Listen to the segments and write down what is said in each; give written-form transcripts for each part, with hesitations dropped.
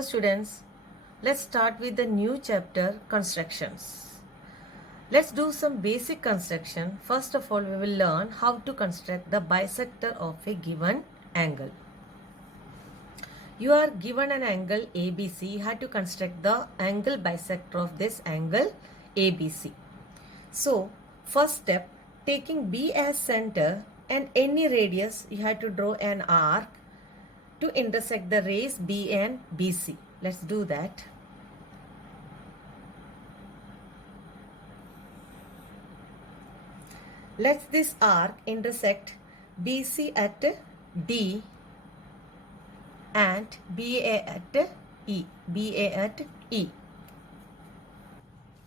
Students, let's start with the new chapter constructions. Let's do some basic construction. First of all, we will learn how to construct the bisector of a given angle. You are given an angle ABC. You have to construct the angle bisector of this angle ABC. So, first step, taking B as center and any radius, you have to draw an arc to intersect the rays B and BC. Let's do that. Let this arc intersect BC at D and BA at E. BA at E.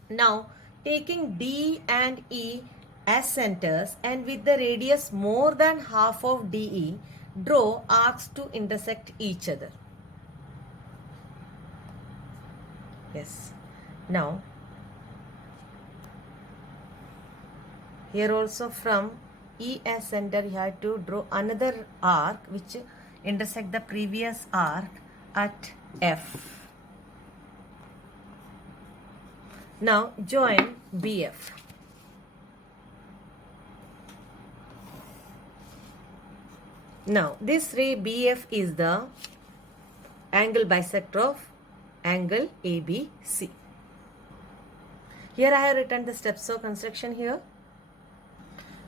Now, taking D and E as centers and with the radius more than half of DE, draw arcs to intersect each other. Yes. Now, here also from E as center you have to draw another arc which intersect the previous arc at F. Now join BF. Now this ray BF is the angle bisector of angle ABC. Here I have written the steps of construction here.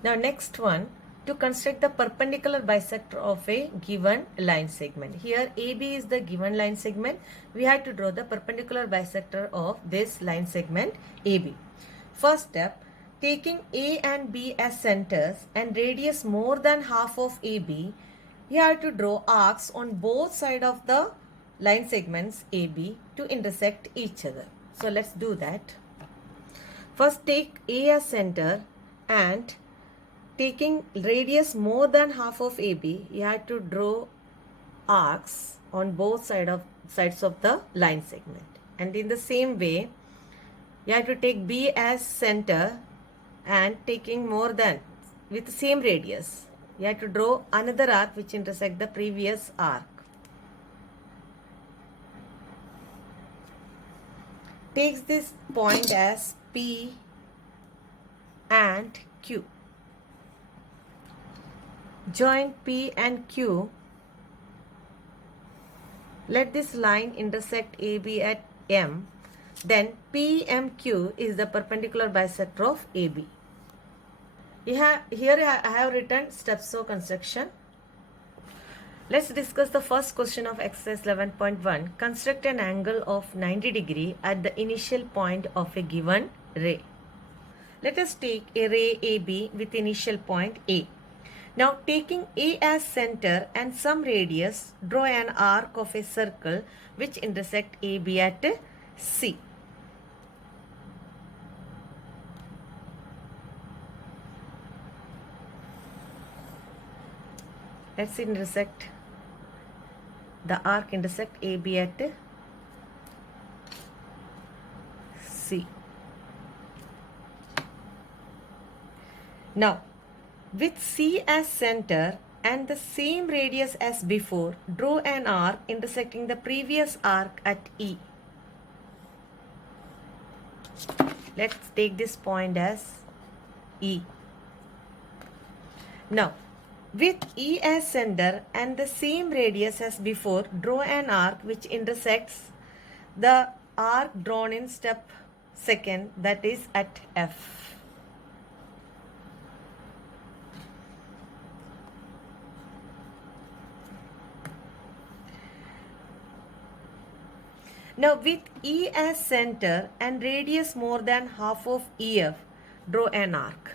Now next one, to construct the perpendicular bisector of a given line segment. Here AB is the given line segment. We have to draw the perpendicular bisector of this line segment AB. First step, taking A and B as centers and radius more than half of AB, you have to draw arcs on both sides of the line segments AB to intersect each other. So let's do that. First take A as center and taking radius more than half of AB, you have to draw arcs on both sides of the line segment. And in the same way, you have to take B as center and taking more than with the same radius, you have to draw another arc which intersect the previous arc. Takes this point as P and Q. Join P and Q. Let this line intersect AB at M. Then PMQ is the perpendicular bisector of AB. Here I have written steps of construction. Let's discuss the first question of exercise 11.1. Construct an angle of 90 degree at the initial point of a given ray. Let us take a ray AB with initial point A. Now taking A as center and some radius, draw an arc of a circle which intersect AB at C. Let's intersect the arc intersect AB at C. Now with C as center and the same radius as before, draw an arc intersecting the previous arc at E. Let's take this point as E. Now, with E as center and the same radius as before, draw an arc which intersects the arc drawn in step second, that is at F. Now with E as center and radius more than half of EF, draw an arc.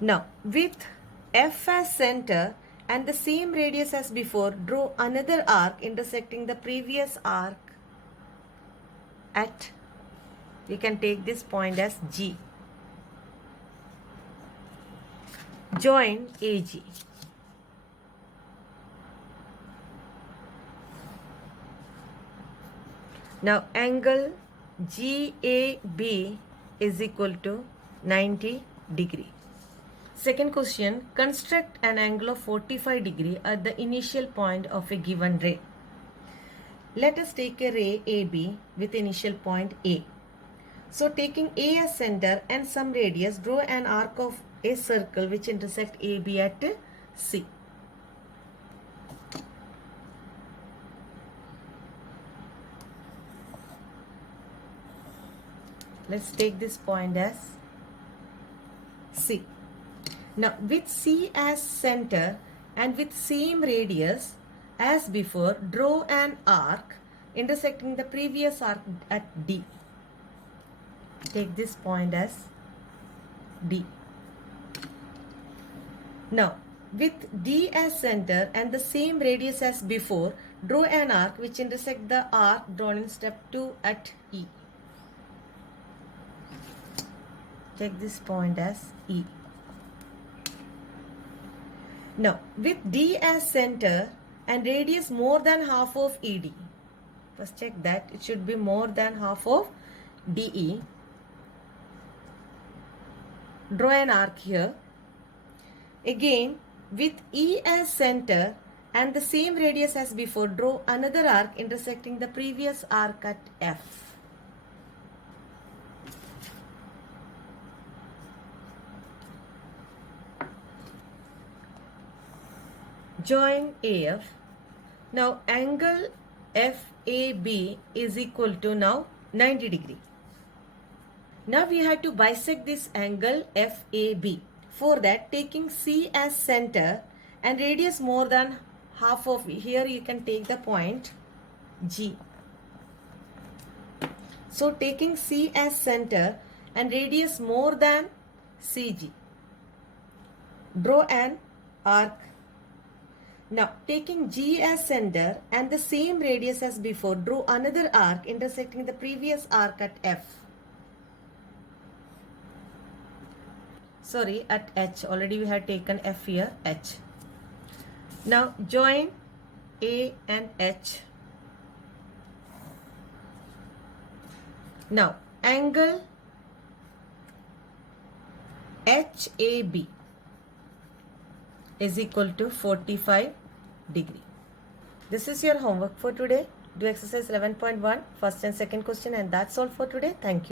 Now with F as center and the same radius as before, draw another arc intersecting the previous arc at, we can take this point as G. Join AG. Now angle GAB is equal to 90 degree. Second question, construct an angle of 45 degree at the initial point of a given ray. Let us take a ray AB with initial point A. So taking A as center and some radius, draw an arc of a circle which intersect AB at C. Let's take this point as C. Now with C as center and with same radius as before, draw an arc intersecting the previous arc at D. Take this point as D. Now with D as center and the same radius as before, draw an arc which intersect the arc drawn in step 2 at E. Take this point as E. Now with D as center and radius more than half of ED, first check that it should be more than half of DE. Draw an arc here. Again with E as center and the same radius as before, draw another arc intersecting the previous arc at F. Join AF. Now angle FAB is equal to now 90 degree. Now we have to bisect this angle FAB. For that, taking C as center and radius more than half of, here you can take the point G. So taking C as center and radius more than CG, draw an arc. Now taking G as center and the same radius as before, draw another arc intersecting the previous arc at F. Sorry, at H. Already we had taken F here, H. Now join A and H. Now angle HAB is equal to 45 degree. This is your homework for today. Do exercise 11.1, first and second question, and that's all for today. Thank you.